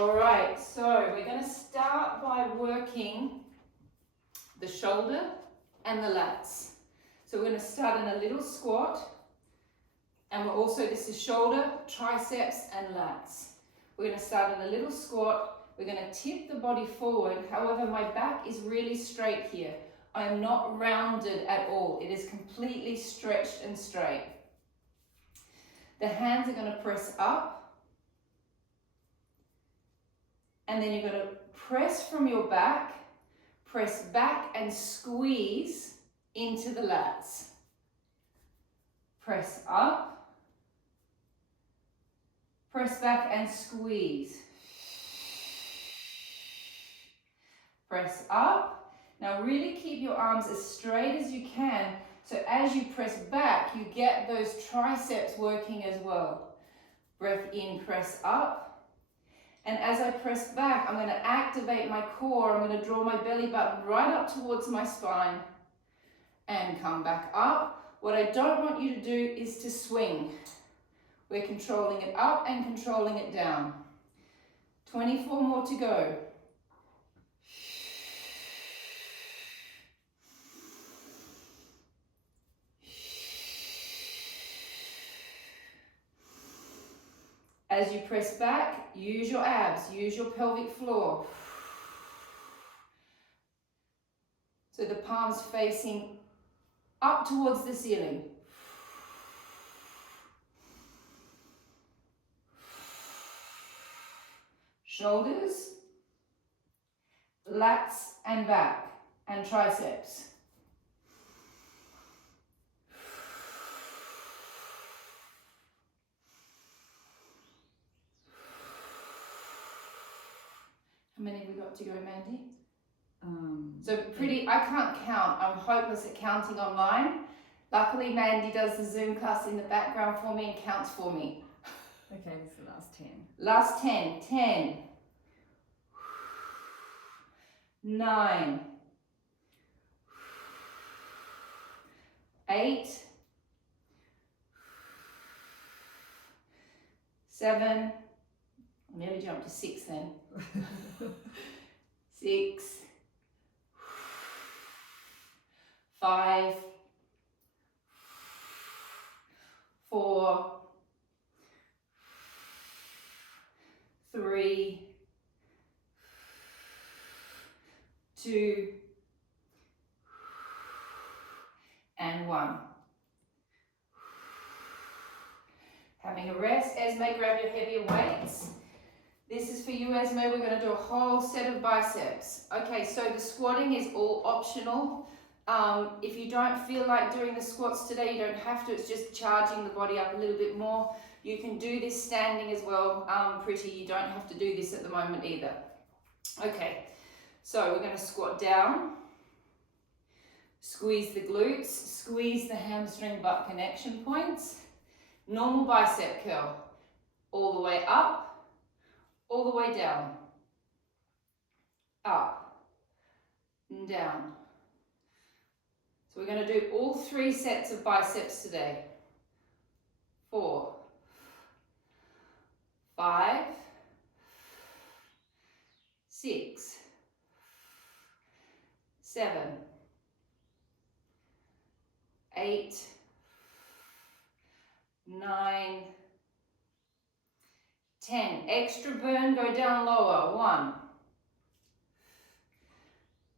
All right, so we're going to start by working the shoulder and the lats. So we're going to start in a little squat, and we're also, this is shoulder, triceps and lats. We're going to start in a little squat. We're going to tip the body forward. However, my back is really straight here. I am not rounded at all. It is completely stretched and straight. The hands are going to press up, and then you're going to press from your back, press back and squeeze into the lats. Press up, press back and squeeze. Press up. Now really keep your arms as straight as you can, so as you press back, you get those triceps working as well. Breath in, press up. And as I press back, I'm going to activate my core. I'm going to draw my belly button right up towards my spine and come back up. What I don't want you to do is to swing. We're controlling it up and controlling it down. 24 more to go. As you press back, use your abs, use your pelvic floor. So the palms facing up towards the ceiling. Shoulders, lats and back, and triceps. How many have we got to go, Mandy? So pretty, I can't count. I'm hopeless at counting online. Luckily, Mandy does the Zoom class in the background for me and counts for me. Okay, this is the last 10. Last 10. 10. 9. 8. 7. I nearly jumped to 6 then. 6. 5. 4. 3. 2. And 1. Having a rest. Esme, grab your heavier weights. This is for you, Esme. We're going to do a whole set of biceps. Okay, so the squatting is all optional. If you don't feel like doing the squats today, you don't have to. It's just charging the body up a little bit more. You can do this standing as well. Pretty, you don't have to do this at the moment either. Okay, so we're going to squat down. Squeeze the glutes. Squeeze the hamstring butt connection points. Normal bicep curl. All the way up. All the way down. Up. And down. So we're going to do all 3 sets of biceps today. 4, 5, 6, 7, 8, 9, 10. Extra burn, go down lower. 1,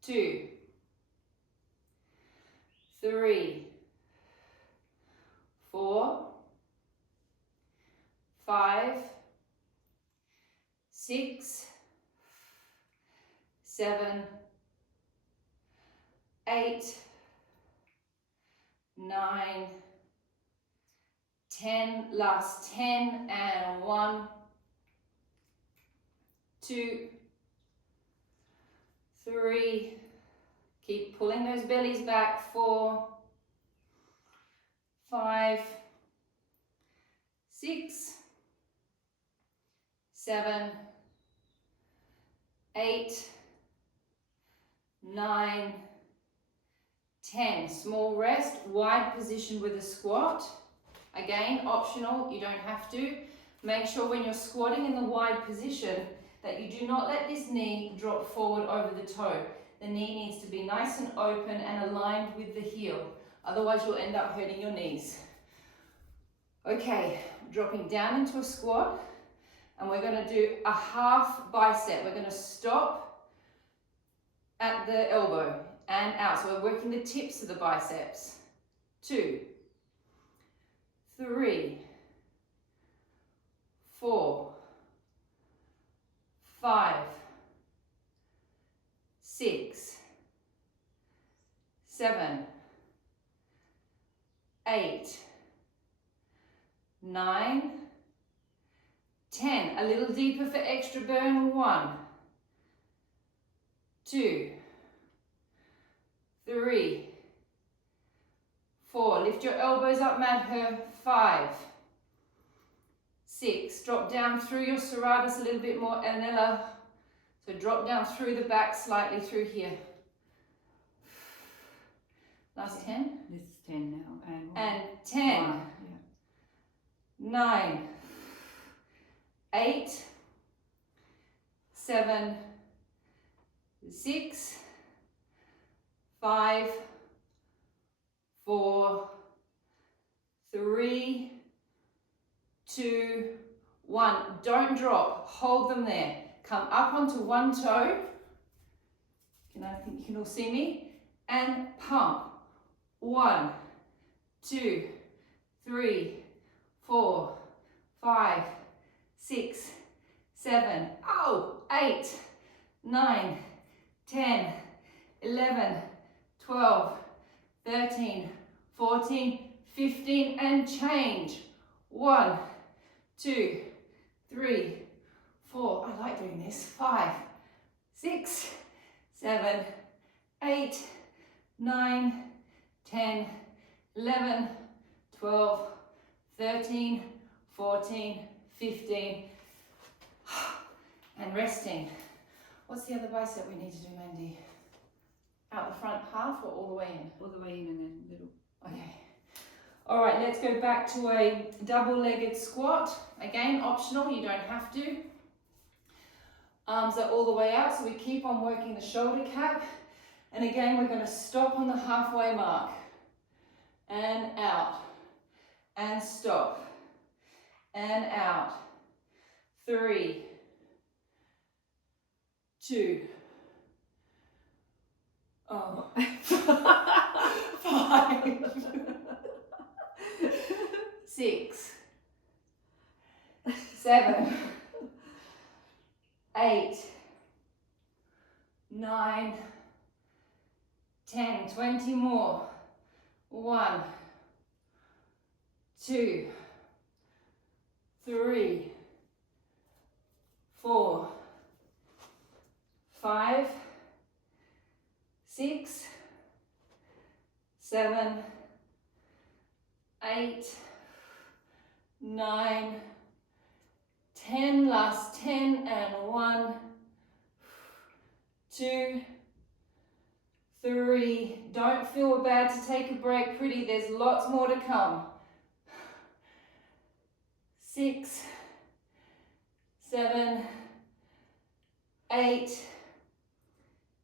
2, 3, 4, 5, 6, 7, 8, 9, 10. Last 10 and 1, 2, 3. Keep pulling those bellies back. 4, 5, 6, 7, 8, 9, 10. Small rest, wide position with a squat. Again, optional, you don't have to. Make sure when you're squatting in the wide position that you do not let this knee drop forward over the toe. The knee needs to be nice and open and aligned with the heel. Otherwise, you'll end up hurting your knees. Okay, dropping down into a squat, and we're going to do a half bicep. We're going to stop at the elbow and out. So we're working the tips of the biceps. 2, 3, 4, 5, 6, 7, 8, 9, 10. A little deeper for extra burn. 1, 2, 3, 4. Lift your elbows up, Madhu. 5, 6. Drop down through your serratus a little bit more, Anela. So drop down through the back slightly through here. Last 10. This is 10 now. And 10. 1, 9, 8, 7, 6, 5, 4, 3, 2, 1. Don't drop. Hold them there. Come up onto one toe. I think you can all see me. And pump. 1, 2, 3, 4, 5, 6, 7, 8, 9, 10, 11, 12, 13, 14, 15, and change. 1, 2, 3, 4. I like doing this. 5, 6, 7, 8, 9, 10, 11, 12, 13, 14, 15, and resting. What's the other bicep we need to do, Mandy? Out the front half or all the way in? all the way in and then little. Okay. All right, let's go back to a double-legged squat. Again, optional, you don't have to. Arms are all the way out, so we keep on working the shoulder cap. And again, we're going to stop on the halfway mark. And out. And stop. And out. 3, 2, 5, 6, 7, 8, 9, 10, 20 more. 1, 2, 3, 4, 5, 6, 7, 8, 9, 10, last 10, and 1, 2, 3, don't feel bad to take a break, pretty, there's lots more to come. 6, 7, 8,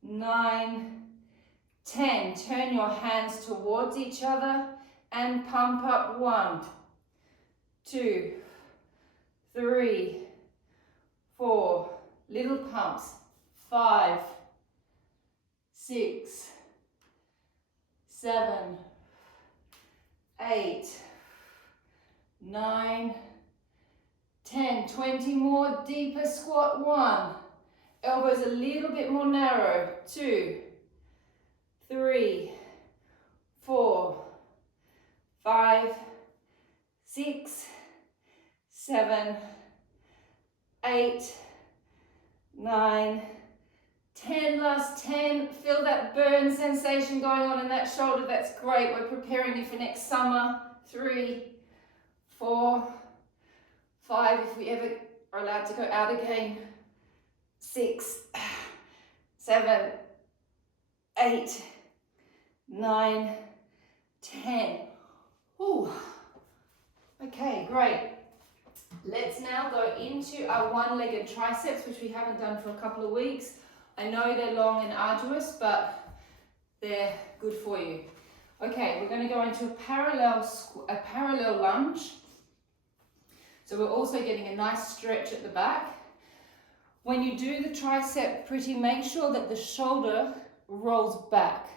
9, 10. Turn your hands towards each other and pump up. 1, 2, 3, 4. Little pumps. 5, 6, 7, 8, 9, 10. 20 more. Deeper squat. 1. Elbows a little bit more narrow. 2, 3, 4, 5, 6, 7, 8, 9, 10. Last 10. Feel that burn sensation going on in that shoulder. That's great. We're preparing you for next summer. 3, 4, 5. If we ever are allowed to go out again. 6, 7, 8, 9, 10. Ooh. Okay, great. Let's now go into our one-legged triceps, which we haven't done for a couple of weeks. I know they're long and arduous, but they're good for you. Okay, we're going to go into a parallel lunge. So we're also getting a nice stretch at the back. When you do the tricep make sure that the shoulder rolls back.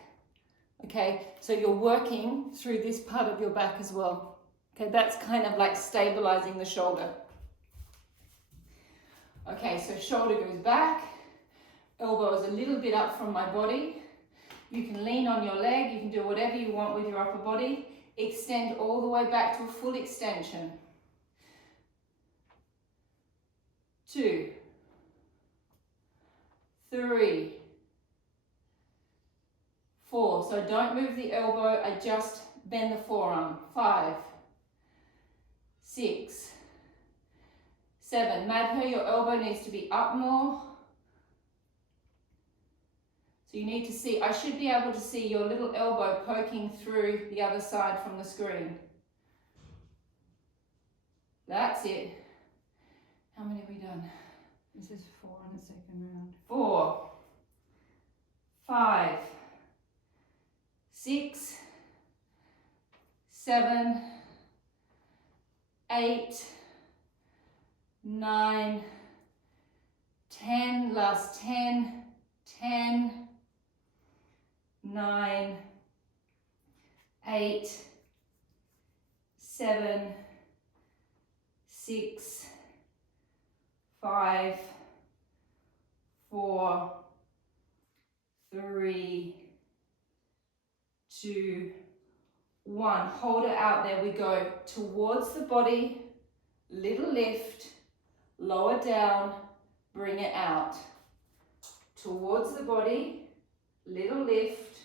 Okay, so you're working through this part of your back as well. Okay, that's kind of like stabilizing the shoulder. Okay, so shoulder goes back, elbow is a little bit up from my body. You can lean on your leg, you can do whatever you want with your upper body. Extend all the way back to a full extension. 2, 3, 4. So don't move the elbow, I just bend the forearm. 5, 6, 7. Madhu, your elbow needs to be up more. So you need to see, I should be able to see your little elbow poking through the other side from the screen. That's it. How many have we done? This is 4 on the second round. 4, 5, 6, 7, 8, 9, 10, last 10, 10, 9, 8, 7, 6, 5, 4, 3, 2, 1. Hold it out. There we go. Towards the body, little lift, lower down, bring it out. Towards the body, little lift,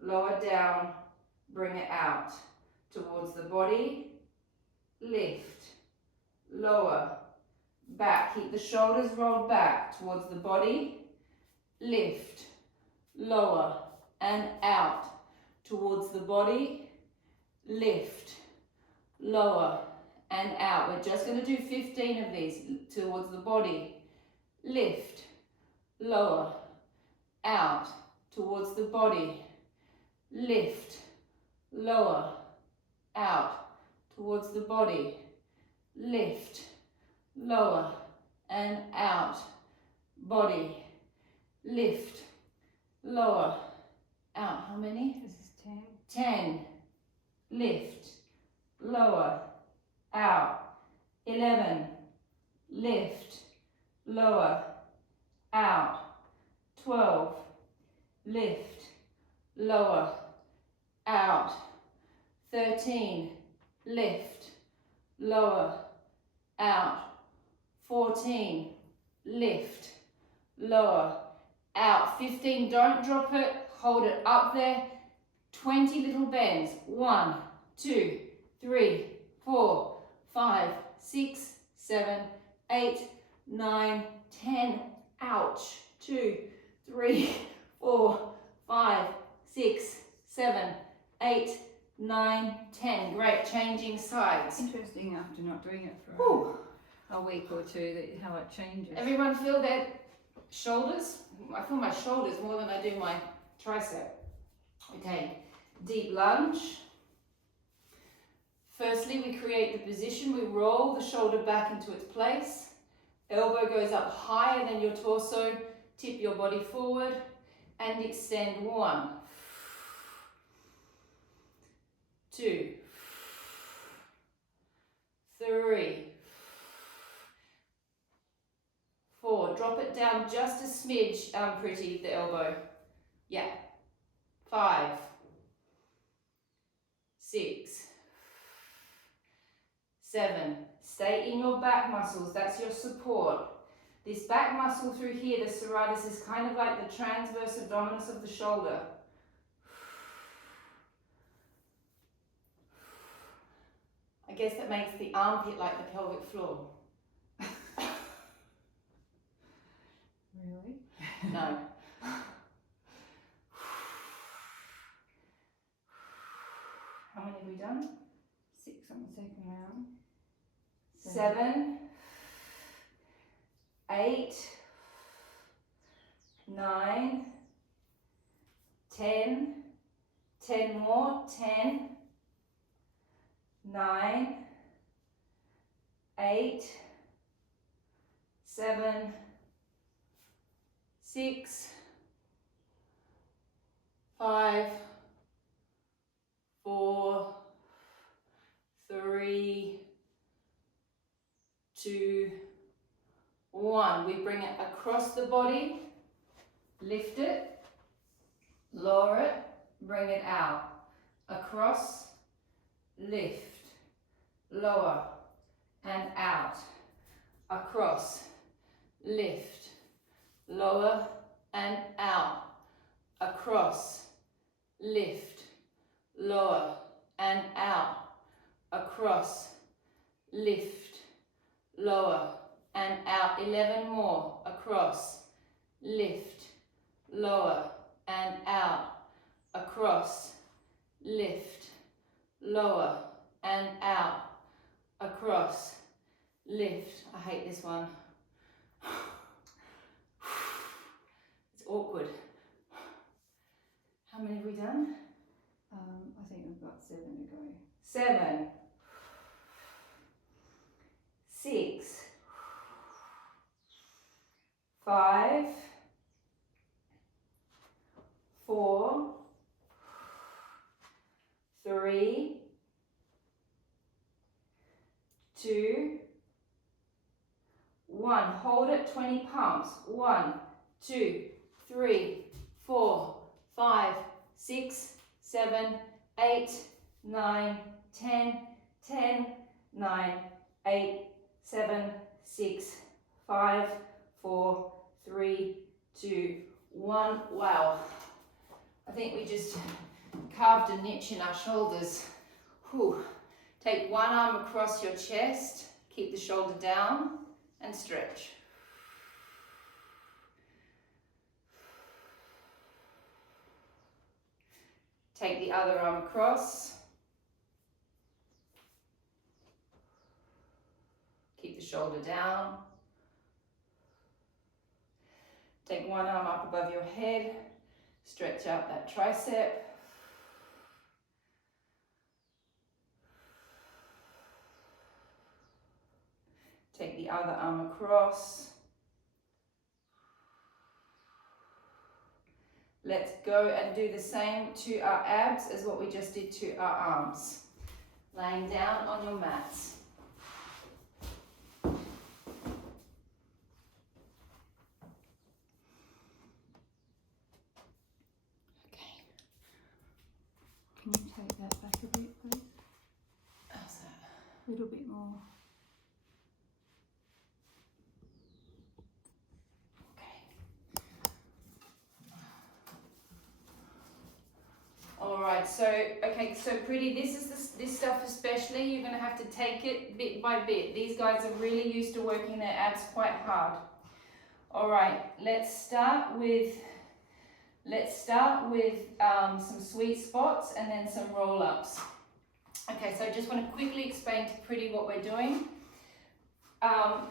lower down, bring it out. Towards the body, lift, lower, back. Keep the shoulders rolled back. Towards the body, lift, lower, and out. Towards the body, lift, lower, and out. We're just going to do 15 of these. Towards the body, lift, lower, out. Towards the body, lift, lower, out. Towards the body, lift, lower, and out. Body, lift, lower, out. How many? This is 10. 10. Lift, lower, out. 11. Lift, lower, out. 12. Lift, lower, out. 13. Lift, lower, out. 14. Lift, lower, out. 15. Don't drop it. Hold it up there. 20 little bends. 1, 2, 3, 4, 5, 6, 7, 8, 9, 10. Ouch. 2, 3, 4, 5, 6, 7, 8, 9, 10. Great. Changing sides. Interesting after not doing it for Whew. a week or two, how it changes. Everyone feel their shoulders? I feel my shoulders more than I do my tricep. Okay, deep lunge. Firstly, we create the position. We roll the shoulder back into its place. Elbow goes up higher than your torso. Tip your body forward and extend. 1, 2, 3, 4. Drop it down just a smidge, Pretty, the elbow. Yeah. 5, 6, 7. Stay in your back muscles. That's your support. This back muscle through here, the serratus, is kind of like the transverse abdominis of the shoulder. I guess that makes the armpit like the pelvic floor. Really? No. How many have we done? 6 on the second round. 7, 8, 9, 10, 10 more, 10, 9, 8, 7, 6, 5, 4, 3, 2, 1. We bring it across the body, lift it, lower it, bring it out. Across, lift, lower, and out. Across, lift, lower, and out. Across, lift, lower, and out. Across, lift, lower, and out. 11 more. Across, lift, lower, and out. Across, lift, lower, and out. Across, lift. I hate this one. It's awkward. How many have we done? I think we've got 7 to go. 7, 6, 5, 4, 3, 2, 1. Hold it, 20 pumps. 1, 2, 3, 4, 5, 6, 7, 8, 9, 10, 10, 9, 8, 7, 6, 5, 4, 3, 2, 1. Wow. I think we just carved a niche in our shoulders. Whew. Take one arm across your chest, keep the shoulder down, and stretch. Take the other arm across. Keep the shoulder down. Take one arm up above your head. Stretch out that tricep. Take the other arm across. Let's go and do the same to our abs as what we just did to our arms. Laying down on your mats. Okay. Can you take that back a bit, please? How's that? A little bit more. Alright, so pretty, this stuff especially, you're going to have to take it bit by bit. These guys are really used to working their abs quite hard. Alright, let's start with some sweet spots and then some roll-ups. Okay, so I just want to quickly explain to Pretty what we're doing.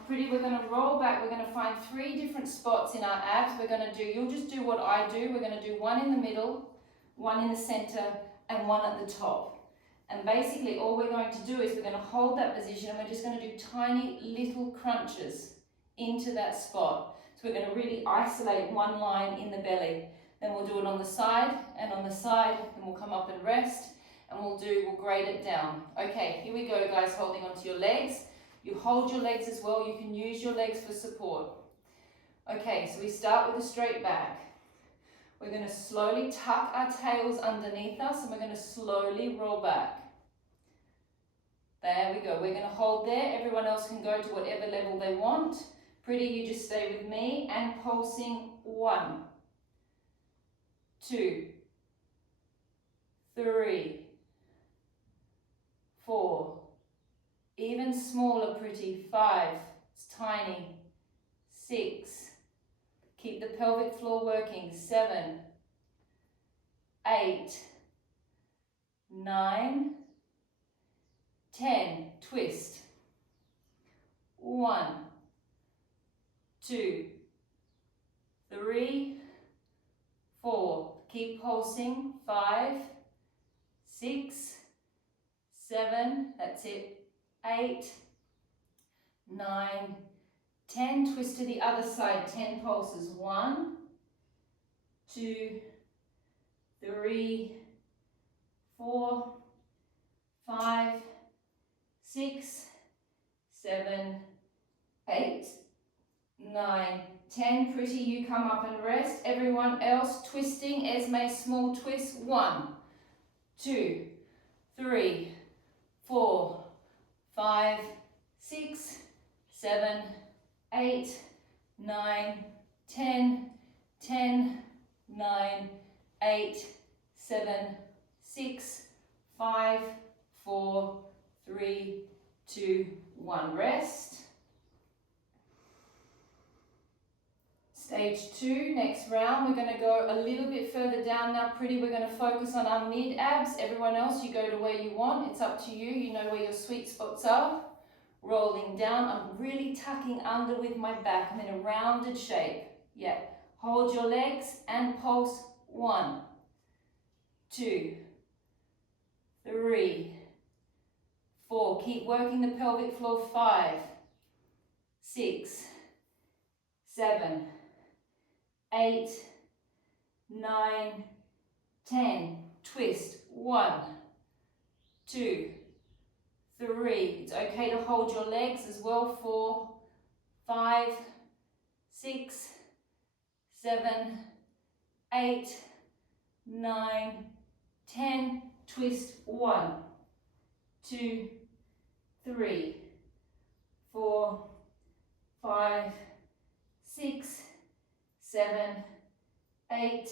Pretty, we're going to roll back. We're going to find 3 different spots in our abs. We're going to do, you'll just do what I do. We're going to do one in the middle, one in the center, and one at the top. And basically all we're going to do is we're going to hold that position and we're just going to do tiny little crunches into that spot. So we're going to really isolate one line in the belly. Then we'll do it on the side and on the side, and we'll come up and rest, and we'll grade it down. Okay, here we go, guys, holding onto your legs. You hold your legs as well. You can use your legs for support. Okay, so we start with a straight back. We're going to slowly tuck our tails underneath us, and we're going to slowly roll back. There we go. We're going to hold there. Everyone else can go to whatever level they want. Pretty, you just stay with me and pulsing. 1, 2, 3, 4. Even smaller, Pretty. 5. It's tiny. 6. Keep the pelvic floor working. 7, 8, 9, 10. Twist. 1, 2, 3, 4. Keep pulsing. 5, 6, 7. That's it. 8, 9, 10. Twist to the other side. 10 pulses. 1, 2, 3, 4, 5, 6, 7, 8, 9, 10. Pretty, you come up and rest. Everyone else twisting. Esme, small twist. 1, 2, 3, 4, 5, 6, 7, 8, 9, 10, 10, 9, 8, 7, 6, 5, 4, 3, 2, 1. Rest. Stage 2, next round, we're going to go a little bit further down now. Pretty, we're going to focus on our mid abs. Everyone else, you go to where you want. It's up to you. You know where your sweet spots are. Rolling down. I'm really tucking under with my back. I'm in a rounded shape. Yeah. Hold your legs and pulse. 1, 2, 3, 4. Keep working the pelvic floor. 5, 6, 7, 8, 9, 10. Twist. 1, 2, 3. It's okay to hold your legs as well. 4, 5, 6, 7, 8, 9, 10. Twist. 1, 2, 3, 4, 5, 6, 7, 8,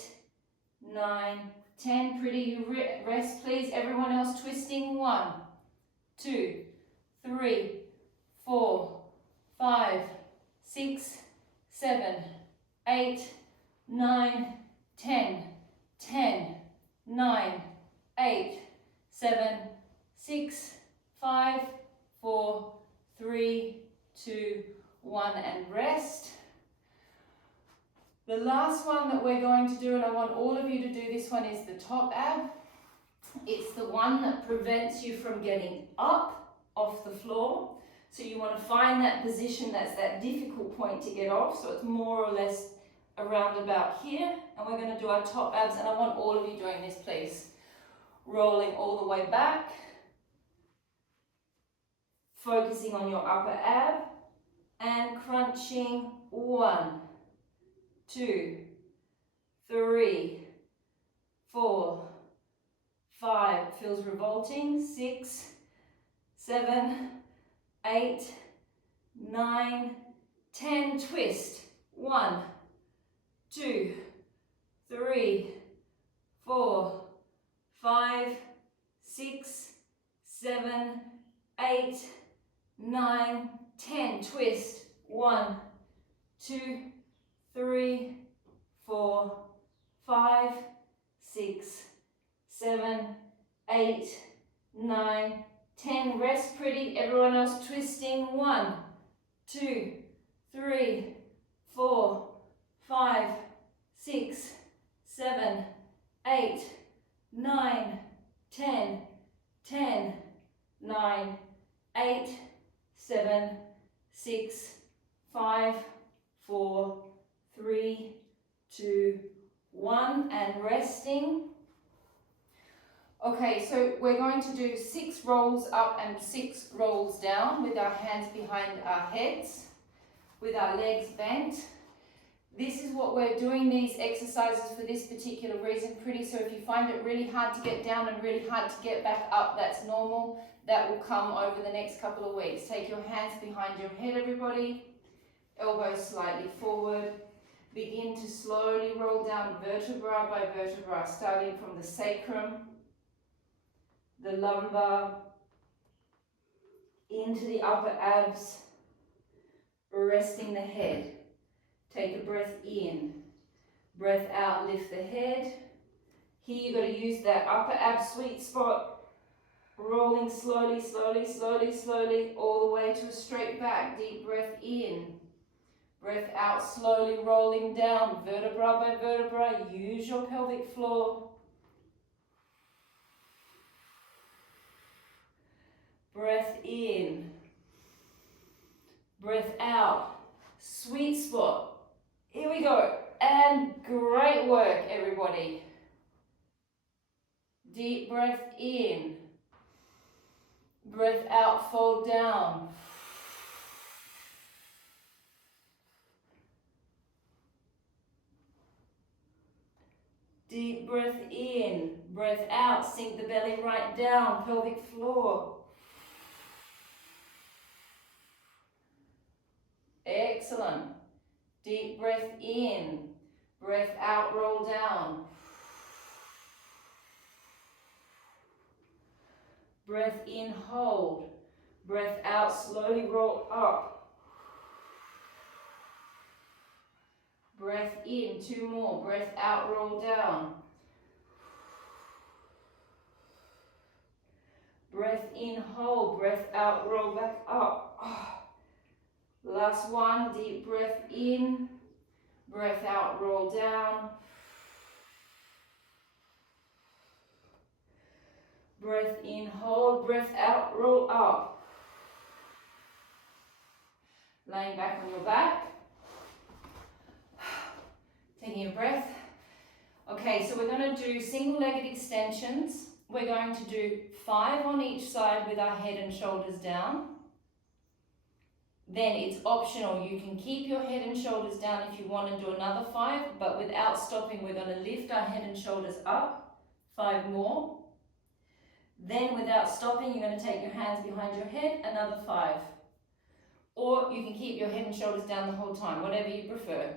9, 10. Pretty, you rest please. Everyone else twisting. 1, 2, 3, 4, 5, 6, 7, 8, 9, 10, 10, 9, 8, 7, 6, 5, 4, 3, 2, 1, and rest. The last one that we're going to do, and I want all of you to do this one, is the top ab. It's the one that prevents you from getting up off the floor. So you want to find that position that's that difficult point to get off. So it's more or less around about here. And we're going to do our top abs, and I want all of you doing this, please. Rolling all the way back. Focusing on your upper ab. And crunching. 1, 2, 3, 4, 5. Feels revolting. 6, 7, 8, 9, 10. Twist. 1, 2, 3, 4, 5, 6, 7, 8, 9, 10. Twist. 1, 2, 3, 4, 5, 6, 7, 8, 9, 10. Rest pretty. Everyone else twisting. 1, 2, 3, 4, 5, 6, 7, 8, 9, 10, 10, 9, 8, 7, 6, 5, 4, 3, 2, 1, and resting. Okay, so we're going to do 6 rolls up and 6 rolls down with our hands behind our heads, with our legs bent. This is what we're doing these exercises for this particular reason, pretty. So if you find it really hard to get down and really hard to get back up, that's normal. That will come over the next couple of weeks. Take your hands behind your head, everybody. Elbows slightly forward. Begin to slowly roll down vertebra by vertebra, starting from the sacrum, the lumbar, into the upper abs, resting the head. Take a breath in, breath out, lift the head. Here you've got to use that upper ab sweet spot Rolling slowly, slowly, slowly, slowly, all the way to a straight back. Deep breath in. Breath out, slowly rolling down, vertebra by vertebra. Use your pelvic floor. Breath in. Breath out. Sweet spot. Here we go. And great work, everybody. Deep breath in. Breath out, fold down. Deep breath in. Breath out, sink the belly right down, pelvic floor. Excellent. Deep breath in. Breath out, roll down. Breath in, hold. Breath out, slowly roll up. Breath in, 2 more. Breath out, roll down. Breath in, hold. Breath out, roll back up. Last one, deep breath in. Breath out, roll down. Breath in, hold. Breath out, roll up. Laying back on your back. Taking a breath. Okay, so we're going to do single-legged extensions. We're going to do 5 on each side with our head and shoulders down. Then it's optional. You can keep your head and shoulders down if you want to do another 5, but without stopping, we're going to lift our head and shoulders up. 5 more. Then without stopping, you're going to take your hands behind your head, another 5. Or you can keep your head and shoulders down the whole time, whatever you prefer.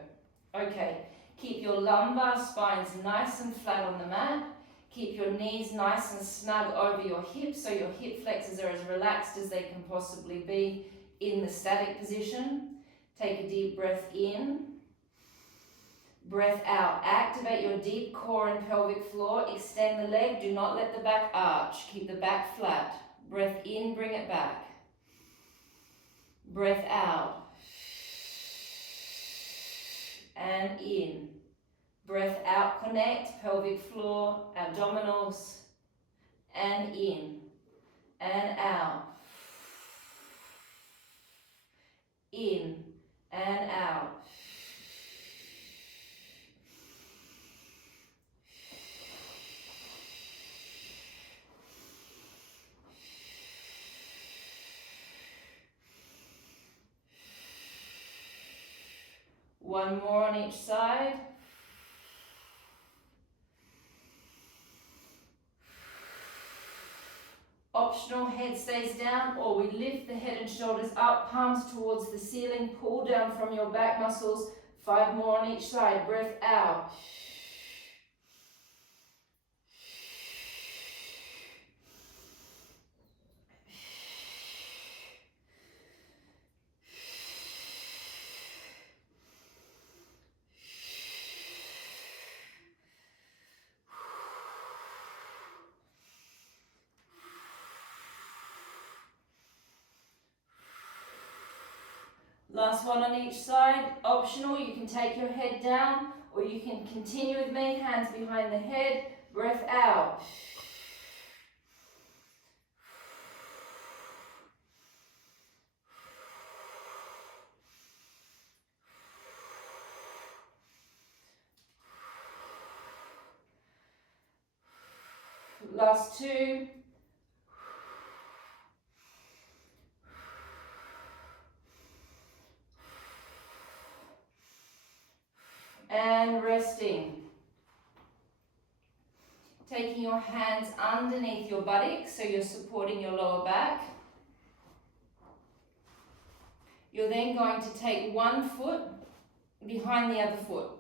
Okay, keep your lumbar spines nice and flat on the mat. Keep your knees nice and snug over your hips, so your hip flexors are as relaxed as they can possibly be in the static position. Take a deep breath in. Breath out. Activate your deep core and pelvic floor. Extend the leg. Do not let the back arch. Keep the back flat. Breath in, bring it back. Breath out. And in. Breath out, connect, pelvic floor, abdominals, and in, and out. In, and out. One more on each side. Optional, head stays down, or we lift the head and shoulders up, palms towards the ceiling, pull down from your back muscles. 5 more on each side. Breath out. Last one on each side. Optional, you can take your head down, or you can continue with me, hands behind the head, breath out. Last 2. And resting. Taking your hands underneath your buttocks so you're supporting your lower back. You're then going to take one foot behind the other foot.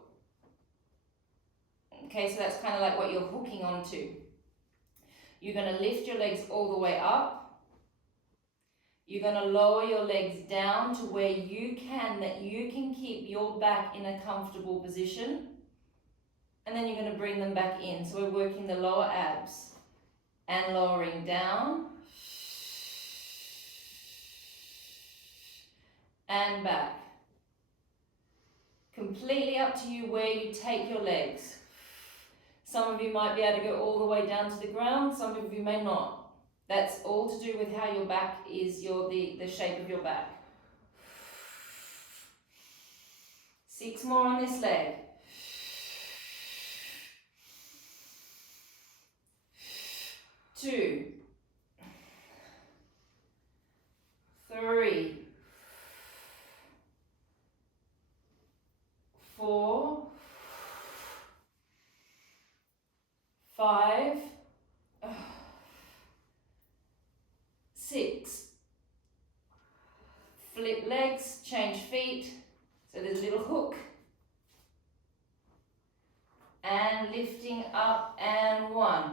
Okay, so that's kind of like what you're hooking onto. You're going to lift your legs all the way up. You're going to lower your legs down to where you can, that you can keep your back in a comfortable position. And then you're going to bring them back in. So we're working the lower abs. and lowering down and back. Completely up to you where you take your legs. Some of you might be able to go all the way down to the ground, some of you may not. That's all to do with how your back is, the shape of your back. 6 more on this leg. 2, 3, 4, 5, 6. Flip legs, change feet. So there's a little hook. And lifting up, and 1.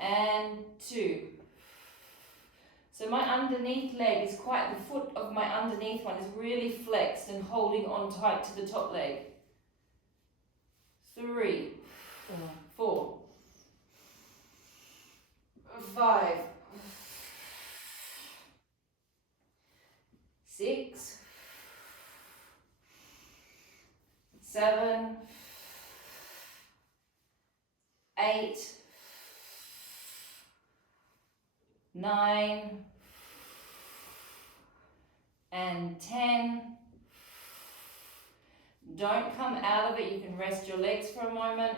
And 2. So my underneath leg is quite, the foot of my underneath one is really flexed and holding on tight to the top leg. 3, 4, 5, 6, 7, 8, 9, and 10. Don't come out of it. You can rest your legs for a moment.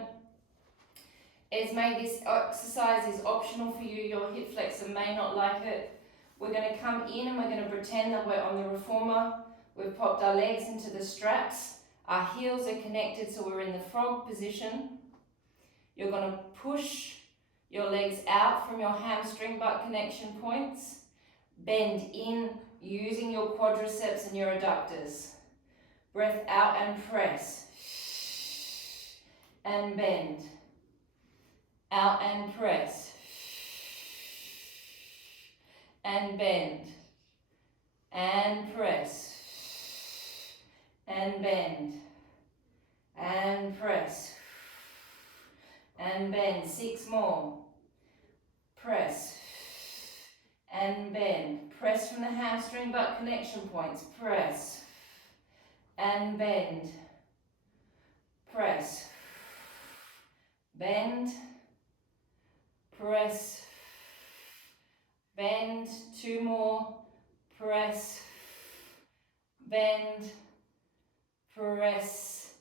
Esme, this exercise is optional for you. Your hip flexor may not like it. We're going to come in and we're going to pretend that we're on the reformer. We've popped our legs into the straps. Our heels are connected, so we're in the frog position. You're going to push your legs out from your hamstring butt connection points. Bend in using your quadriceps and your adductors. Breath out and press. And bend. Out and press. And bend. And press. And bend. And press. And bend. 6 more. Press. And bend. Press from the hamstring butt connection points. Press. And bend. Press. Bend. Press. Bend. 2 more. Press. Bend. Press.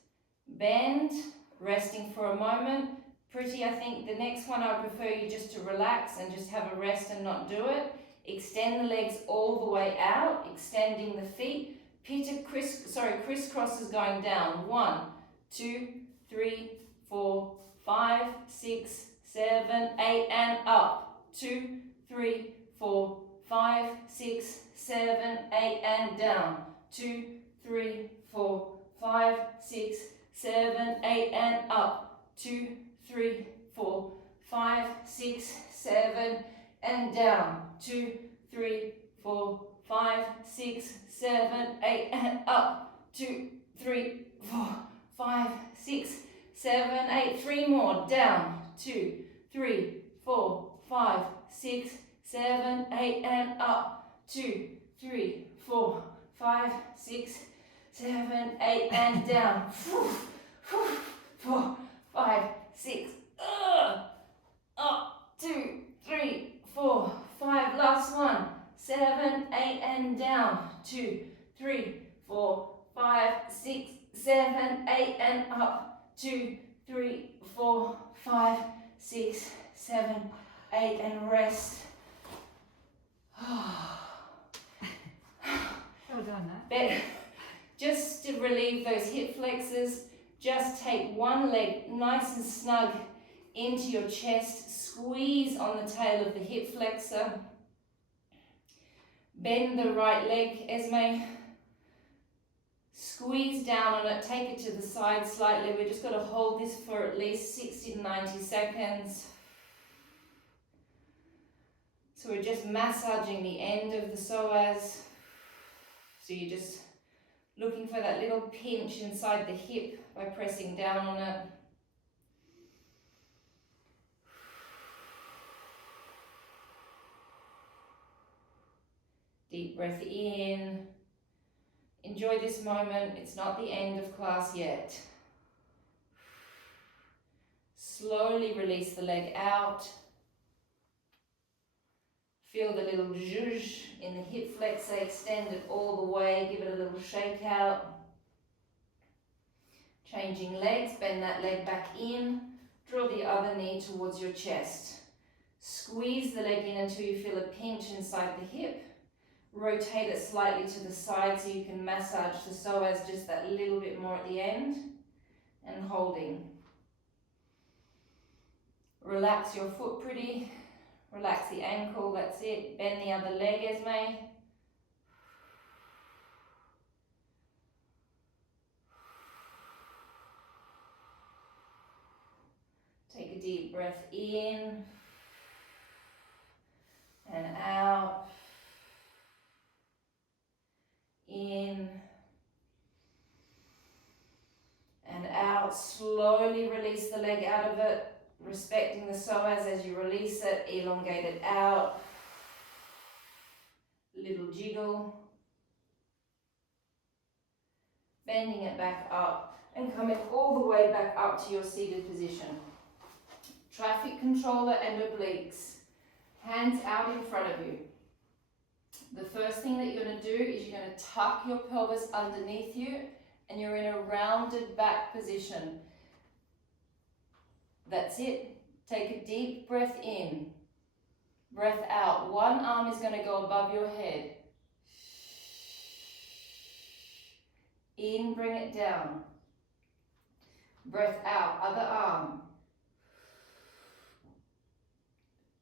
Bend. Resting for a moment. Pretty, I think the next one I would prefer you just to relax and just have a rest and not do it. Extend the legs all the way out, extending the feet. Crisscross is going down. 1, 2, 3, 4, 5, 6, 7, 8, and up. 2, 3, 4, 5, 6, 7, 8, and down. 2, 3, 4, 5, 6, 7, 8, and up. 2, 3, 4, 5, 6, 7, and down. 2, 3, 4, 5, 6, 7, 8, and up. 2, 3, 4, 5, 6, 7, 8. 3 more. Down. 2, 3, 4, 5, 6, 7, 8, and up. 2, 3, 4, 5, 6, 7, 8, and down. 4, 5, 6. Up. 2, 3, 4, 5. Last one. 7, 8, and down. 2, 3, 4, 5, 6, 7, 8, and up. 2, 3, 4, 5, 6, 7, 8, and rest. Well done, that. Just to relieve those hip flexors, just take one leg nice and snug into your chest, squeeze on the tail of the hip flexor, bend the right leg, Esme, squeeze down on it, take it to the side slightly. We're just going to hold this for at least 60 to 90 seconds. So we're just massaging the end of the psoas. So you're just looking for that little pinch inside the hip by pressing down on it. Deep breath in. Enjoy this moment. It's not the end of class yet. Slowly release the leg out. Feel the little zhuzh in the hip flexor. Extend it all the way. Give it a little shake out. Changing legs. Bend that leg back in. Draw the other knee towards your chest. Squeeze the leg in until you feel a pinch inside the hip. Rotate it slightly to the side so you can massage the psoas just that little bit more at the end. And holding. Relax your foot pretty. Relax the ankle, that's it. Bend the other leg, Esme. Take a deep breath in and out. In and out. Slowly release the leg out of it, respecting the psoas as you release it. Elongate it out. Little jiggle. Bending it back up and coming all the way back up to your seated position. Traffic controller and obliques. Hands out in front of you. The first thing that you're going to do is you're going to tuck your pelvis underneath you and you're in a rounded back position. That's it. Take a deep breath in. Breath out. One arm is going to go above your head. In, bring it down. Breath out. Other arm.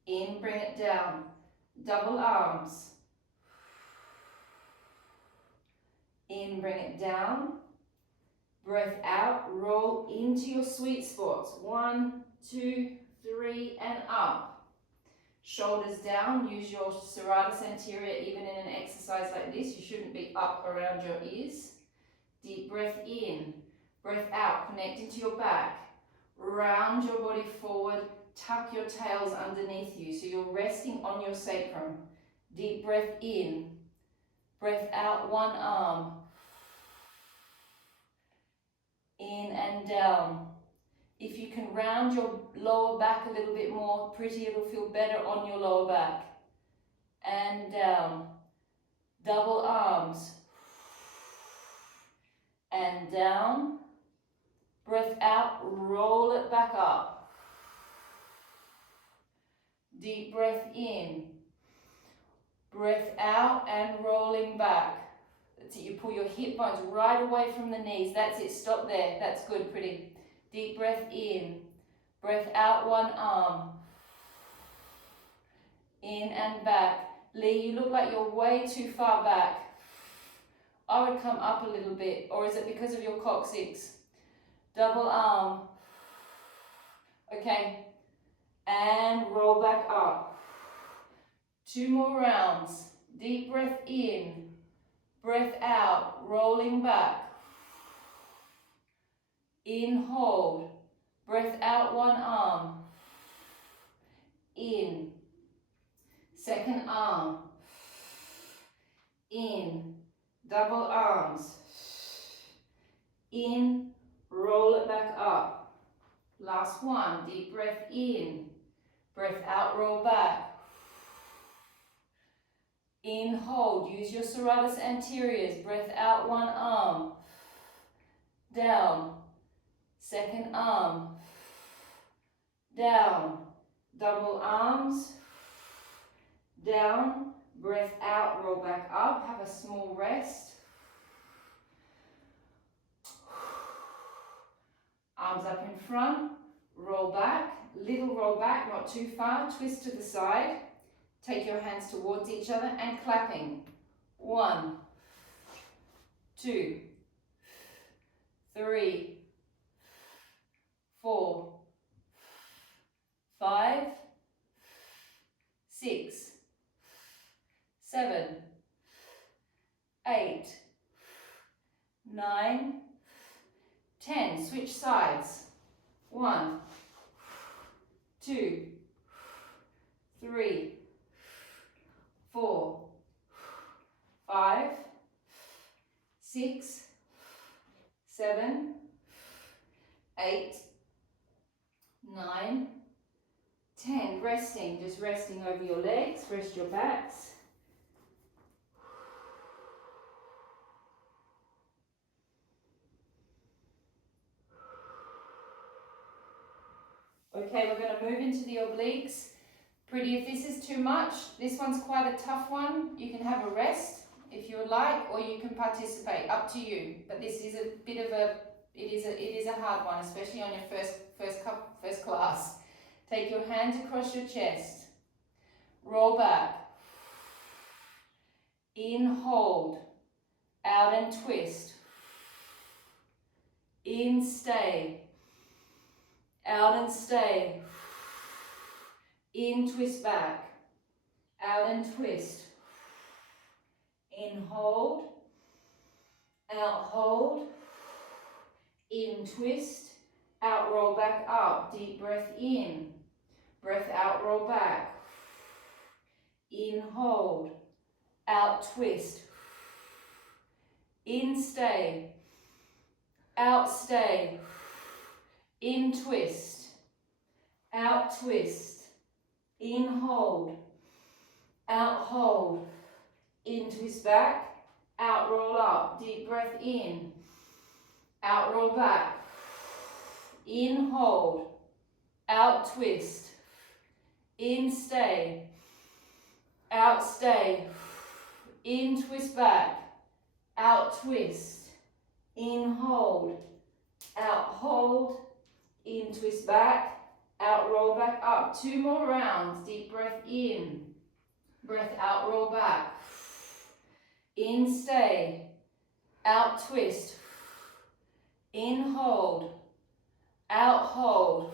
In, bring it down. Double arms. In, bring it down. Breath out, roll into your sweet spots. 1, 2, 3, and up. Shoulders down, use your serratus anterior even in an exercise like this. You shouldn't be up around your ears. Deep breath in, breath out, connect into your back. Round your body forward, tuck your tails underneath you so you're resting on your sacrum. Deep breath in, breath out, one arm. In and down. If you can round your lower back a little bit more, pretty, it'll feel better on your lower back. And down. Double arms. And down. Breath out, roll it back up. Deep breath in. Breath out and rolling back. That's it, you pull your hip bones right away from the knees. That's it, stop there. That's good, pretty. Deep breath in. Breath out, one arm. In and back. Lee, you look like you're way too far back. I would come up a little bit, or is it because of your coccyx? Double arm. Okay, and roll back up. 2 more rounds. Deep breath in. Breath out, rolling back. In, hold. Breath out, one arm. In. Second arm. In. Double arms. In, roll it back up. Last one, deep breath in. Breath out, roll back. In, hold, use your serratus anteriors. Breath out, one arm. Down. Second arm. Down. Double arms. Down. Breath out, roll back up. Have a small rest. Arms up in front. Roll back. Little roll back, not too far. Twist to the side. Take your hands towards each other and clapping. 1, 2, 3, 4, 5, 6, 7, 8, 9, 10. Switch sides. 1, 2, 3, 4, 6, 7, 8, 9, 10. Resting, just resting over your legs, rest your backs. Okay, we're going to move into the obliques. Pretty, if this is too much, this one's quite a tough one. You can have a rest if you would like, or you can participate, up to you. But this is a bit of a, it is a hard one, especially on your first class. Take your hands across your chest. Roll back. In, hold. Out and twist. In, stay. Out and stay. In, twist back. Out and twist. In, hold. Out, hold. In, twist. Out, roll back up. Deep breath in. Breath out, roll back. In, hold. Out, twist. In, stay. Out, stay. In, twist. Out, twist. In, hold. Out, hold. In, twist back. Out, roll up. Deep breath in. Out, roll back. In, hold. Out, twist. In, stay. Out, stay. In, twist back. Out, twist. In, hold. Out, hold. In, twist back. Out, roll back up. 2 more rounds. Deep breath in. Breath out, roll back. In, stay. Out, twist. In, hold. Out, hold.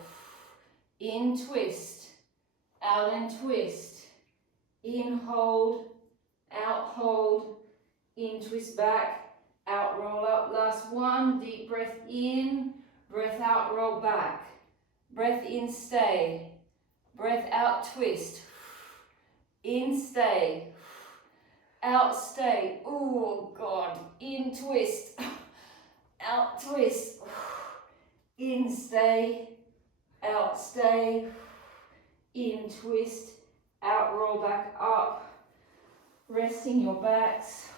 In, twist. Out and twist. In, hold. Out, hold. In, twist back. Out, roll up. Last one. Deep breath in. Breath out, roll back. Breath in, stay. Breath out, twist. In, stay. Out, stay. Oh, God. In, twist. Out, twist. In, stay. Out, stay. In, twist. Out, roll back up. Resting your backs.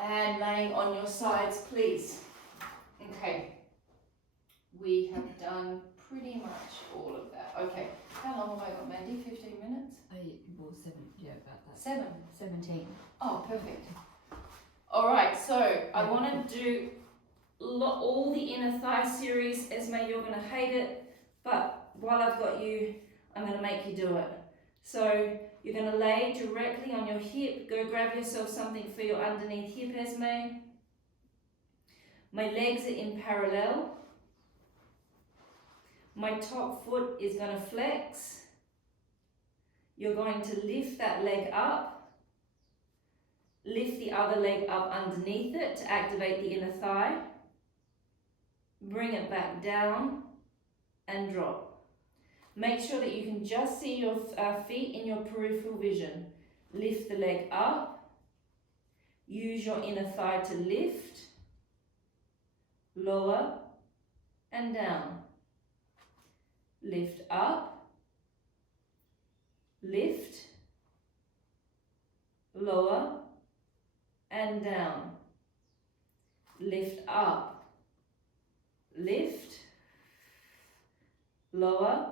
And laying on your sides, please. Okay. We have done pretty much all of that. Okay. How long have I got, Mandy? 15 minutes? Well, 7, yeah, about that. 7. 17. Oh, perfect. All right, so I want to do all the inner thigh series. Esme, you're going to hate it, but while I've got you, I'm going to make you do it. So you're going to lay directly on your hip. Go grab yourself something for your underneath hip, Esme. My legs are in parallel. My top foot is going to flex. You're going to lift that leg up. Lift the other leg up underneath it to activate the inner thigh. Bring it back down and drop. Make sure that you can just see your feet in your peripheral vision. Lift the leg up. Use your inner thigh to lift, lower and down. Lift up, lift, lower and down. Lift up, lift, lower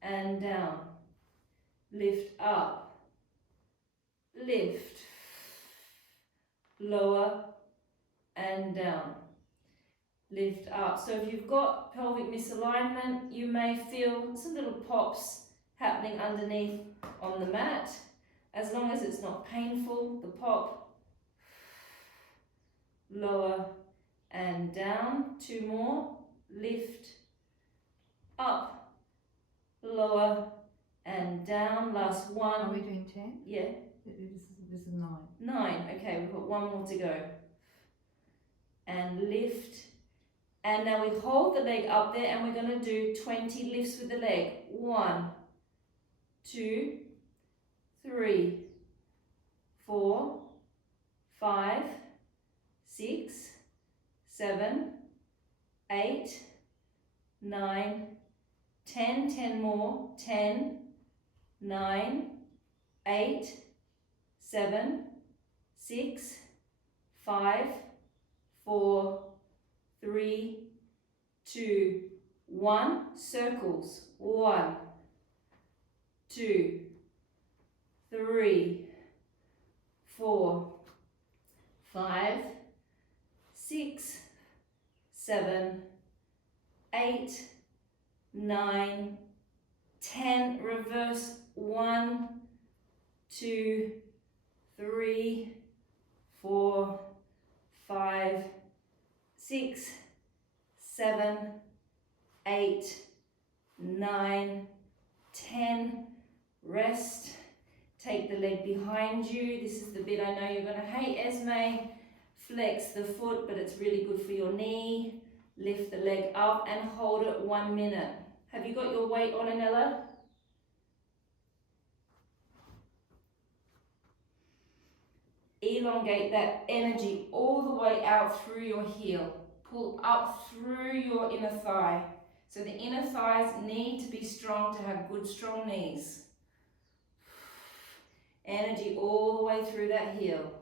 and down. Lift up, lift, lower and down. Lift up. So if you've got pelvic misalignment, you may feel some little pops happening underneath on the mat. As long as it's not painful, the pop, lower and down. 2 more. Lift, up, lower and down. Last one. Are we doing 10? Yeah. This is 9. 9. Okay, we've got 1 more to go. And lift. And now we hold the leg up there and we're going to do 20 lifts with the leg. 1, 2, 3, 4, 5, 6, 7, 8, 9, 10, 10 more, 10, 9, 8, 7, 6, 5, 4, 3, 2, 1. Circles. 1, 2, 3, 4, 5, 6, 7, 8, 9, 10. Reverse. 1, 2, 3, 4, 5, 6, 7, 8, 9, 10. Rest. Take the leg behind you. This is the bit I know you're going to hate, Esme. Flex the foot, but it's really good for your knee. Lift the leg up and hold it 1 minute. Have you got your weight on, Anella? Elongate that energy all the way out through your heel. Pull up through your inner thigh. So the inner thighs need to be strong to have good, strong knees. Energy all the way through that heel.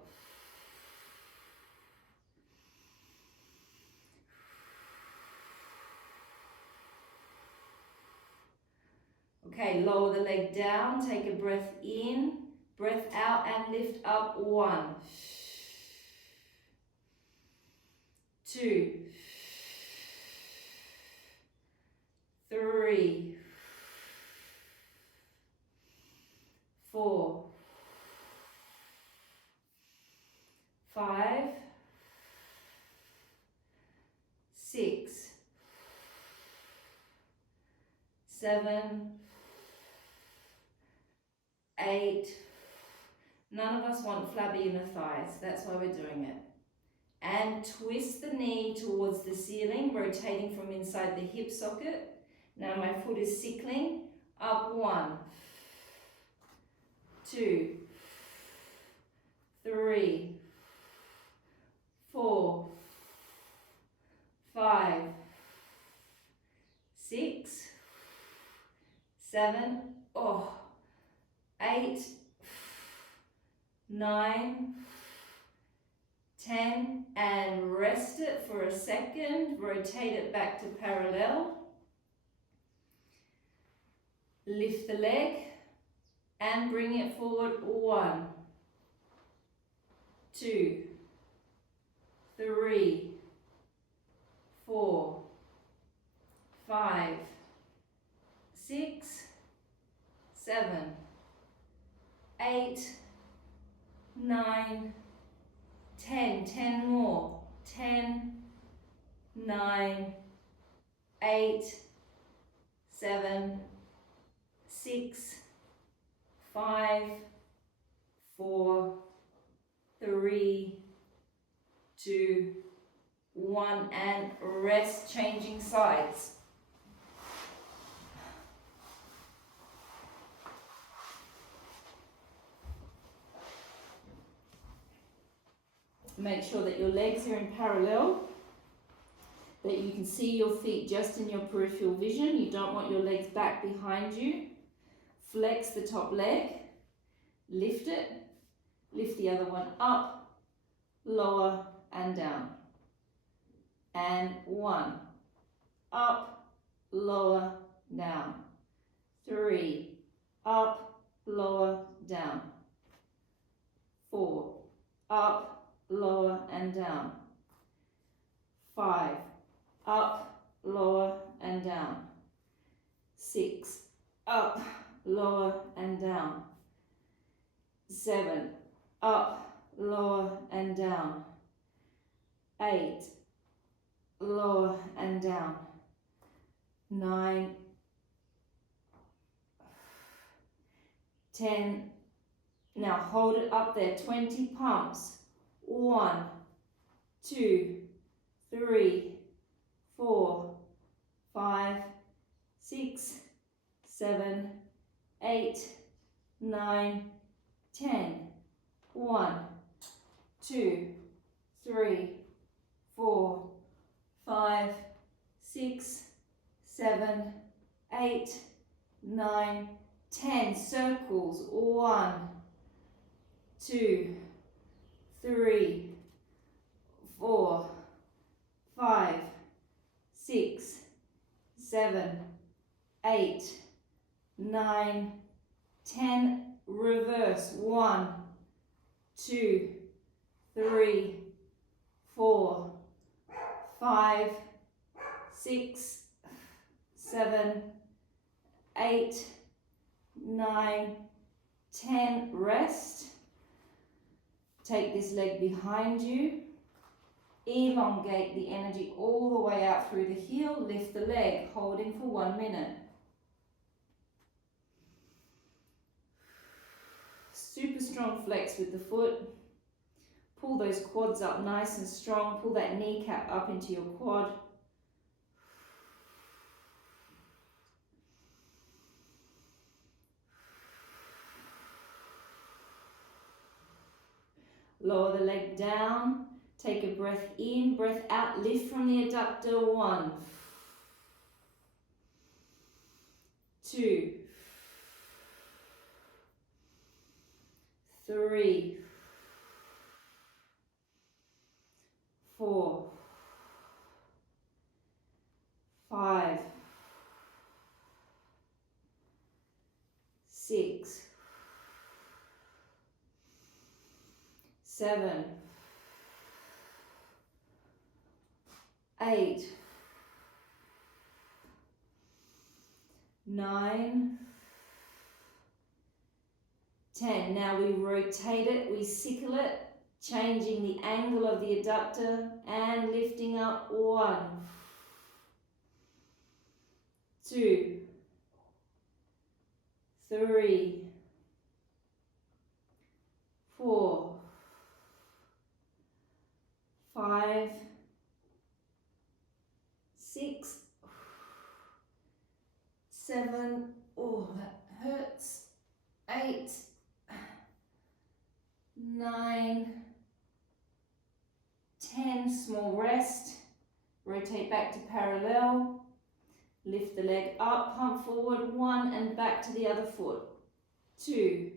Okay, lower the leg down, take a breath in, breath out and lift up. 1, 2, 3, 4, 5, 6, 7, 8. None of us want flabby inner thighs. That's why we're doing it. And twist the knee towards the ceiling, rotating from inside the hip socket. Now my foot is sickling. Up. 1, 2, 3, 4, 5, 6, 7, 8, 9, 10, and rest it for a second. Rotate it back to parallel. Lift the leg and bring it forward. 1, 2, 3, 4, 5, 6, 7, 8, 9, 10. 10 more. 10, 9, 8, 7, 6, 5, 4, 3, 2, 1, and rest, changing sides. Make sure that your legs are in parallel, that you can see your feet just in your peripheral vision. You don't want your legs back behind you. Flex the top leg, lift it, lift the other one up, lower and down. And 1, up, lower, down. 3, up, lower, down. 4, up, lower and down. 5, up, lower and down. 6, up, lower and down. 7, up, lower and down. 8, lower and down. 9, 10. Now hold it up there. 20 pumps. 1, 2, 3, 4, 5, 6, 7, 8, 9, 10. 1, 2, 3, 4, 5, 6, 7, 8, 9, 10. Circles. 1, 2, 3, 4, 5, 6, 7, 8, 9, 10. Reverse. 1, 2, 3, 4, 5, 6, 7, 8, 9, 10. Rest. Take this leg behind you. Elongate the energy all the way out through the heel. Lift the leg, holding for 1 minute. Super strong flex with the foot. Pull those quads up nice and strong. Pull that kneecap up into your quad. Lower the leg down. Take a breath in, breath out. Lift from the adductor. 1, 2, 3, 4, 5, 6, 7, 8, 9, 10. Now we rotate it, we sickle it, changing the angle of the adductor and lifting up. 1, 2, 3, 4, 5, 6, 7, oh that hurts, 8, 9, 10, small rest, rotate back to parallel, lift the leg up, pump forward, 1 and back to the other foot, 2,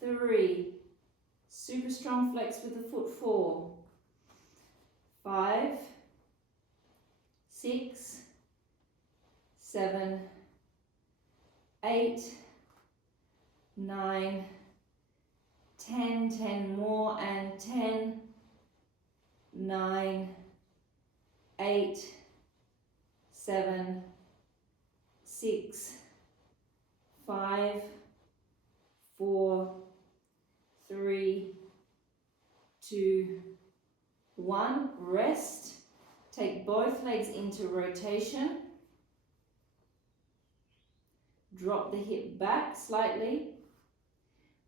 3, super strong flex with the foot, 4, 5, 6, 7, 8, 9, 10, 10 more, and 10, 9, 8, 7, 6, 5, 4, 3, 2, 1. Rest. Take both legs into rotation. Drop the hip back slightly.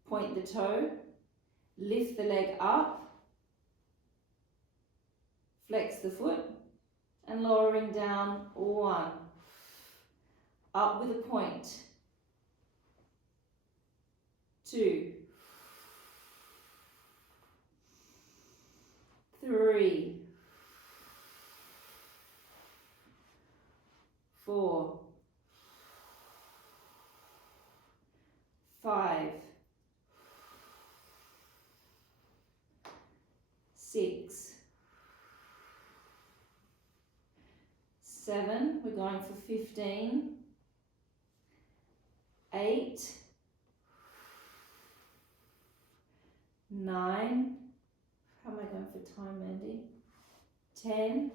Point the toe. Lift the leg up. Flex the foot. And lowering down. 1. Up with a point. 2. 3. 4. 5. 6. 7. We're going for 15. 8. 9. How am I going for time, Mandy? 10.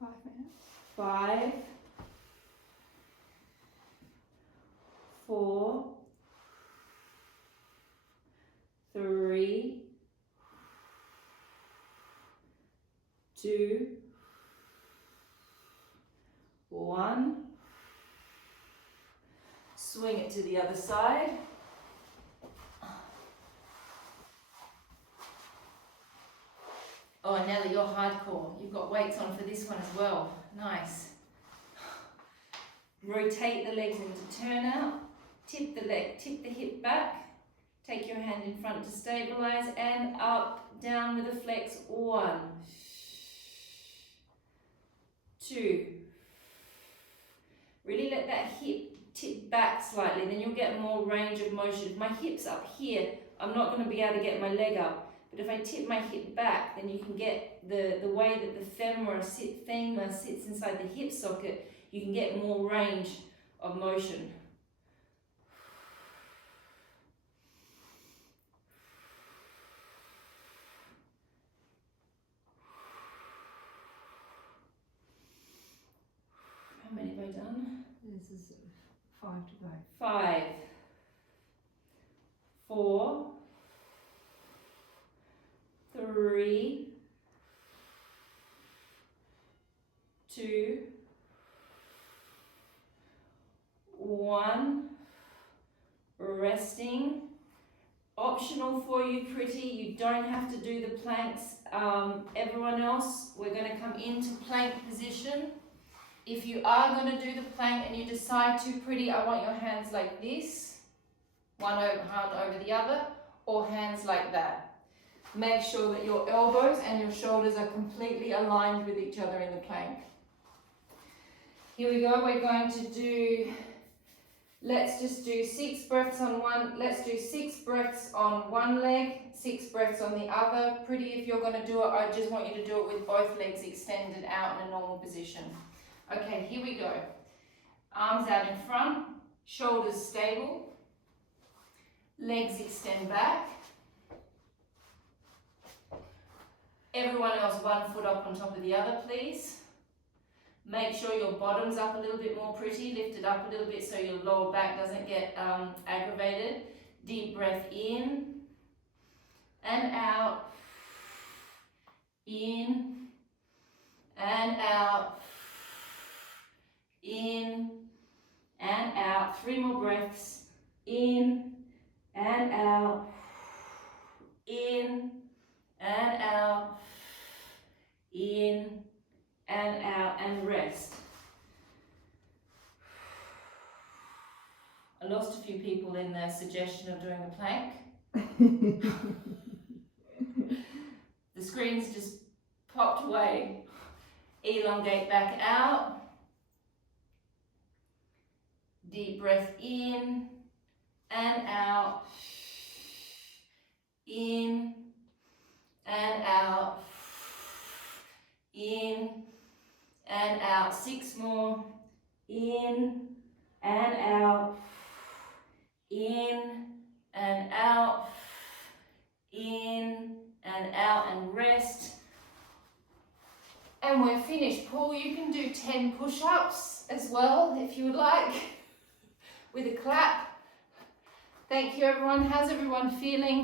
5 minutes. 5. 4. 3. 2. 1. Swing it to the other side. Oh, Nelly, you're hardcore. You've got weights on for this one as well. Nice. Rotate the legs into turn out. Tip the hip back. Take your hand in front to stabilize and up, down with a flex. 1, 2. Really let that hip tip back slightly, then you'll get more range of motion. If my hip's up here, I'm not going to be able to get my leg up. But if I tip my hip back, then you can get the way that the femur sits inside the hip socket, you can get more range of motion. How many have I done? This is 5 to go. 5, 4, 3, 2, 1. Resting. Optional for you, pretty. You don't have to do the planks. Everyone else, we're going to come into plank position. If you are going to do the plank and you decide to, pretty, I want your hands like this, one hand over the other, or hands like that. Make sure that your elbows and your shoulders are completely aligned with each other in the plank. Here we go, we're going to do, let's just do 6 breaths on one, let's do 6 breaths on one leg, 6 breaths on the other. Pretty, if you're going to do it, I just want you to do it with both legs extended out in a normal position. Okay, here we go. Arms out in front, shoulders stable, legs extend back. Everyone else, 1 foot up on top of the other, please. Make sure your bottom's up a little bit more, pretty. Lift it up a little bit so your lower back doesn't get aggravated. Deep breath in and out. In and out. In and out. 3 more breaths. In and out. In and out. In and out, and rest. I lost a few people in their suggestion of doing a plank. The screen's just popped away. Elongate back out. Deep breath in and out. In and out. In and out. 6 more. In and out. In and out. In and out, and rest. And we're finished. Paul, you can do 10 push-ups as well if you would like, with a clap. Thank you, everyone. How's everyone feeling?